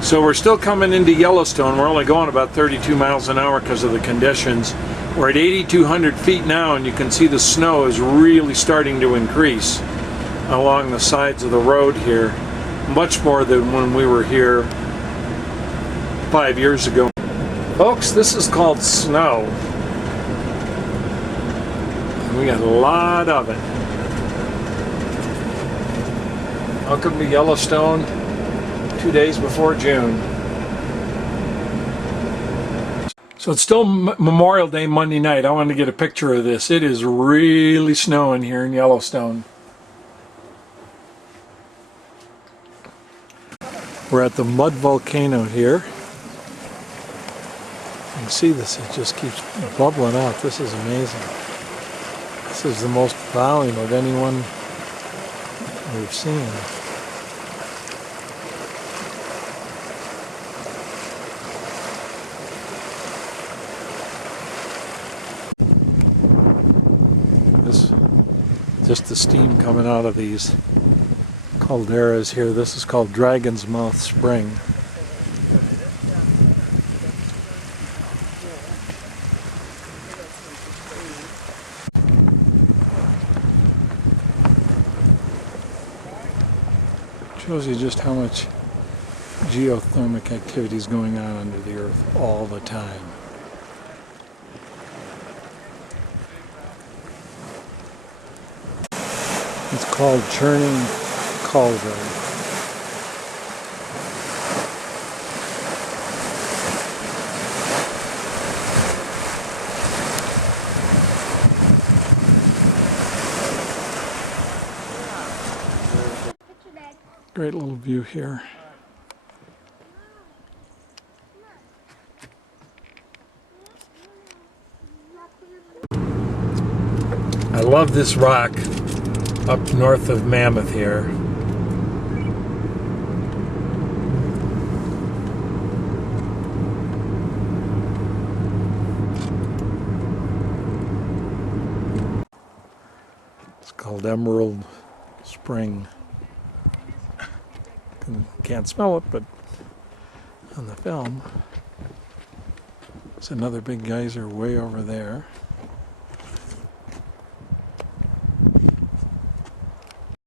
So we're still coming into Yellowstone. We're only going about 32 miles an hour because of the conditions. We're at 8,200 feet now, and you can see the snow is really starting to increase along the sides of the road here, much more than when we were here 5 years ago. Folks, this is called snow. And we got a lot of it. Welcome to Yellowstone, 2 days before June. So it's still Memorial Day Monday night. I wanted to get a picture of this. It is really snowing here in Yellowstone. We're at the mud volcano here. You can see this, it just keeps bubbling out. This is amazing. This is the most volume of anyone we've seen. This, just the steam coming out of these calderas here. This is called Dragon's Mouth Spring. Shows you just how much geothermic activity is going on under the earth all the time. It's called churning cauldron. Great little view here. I love this rock up north of Mammoth here. It's called Emerald Spring. Can't smell it, but on the film, there's another big geyser way over there.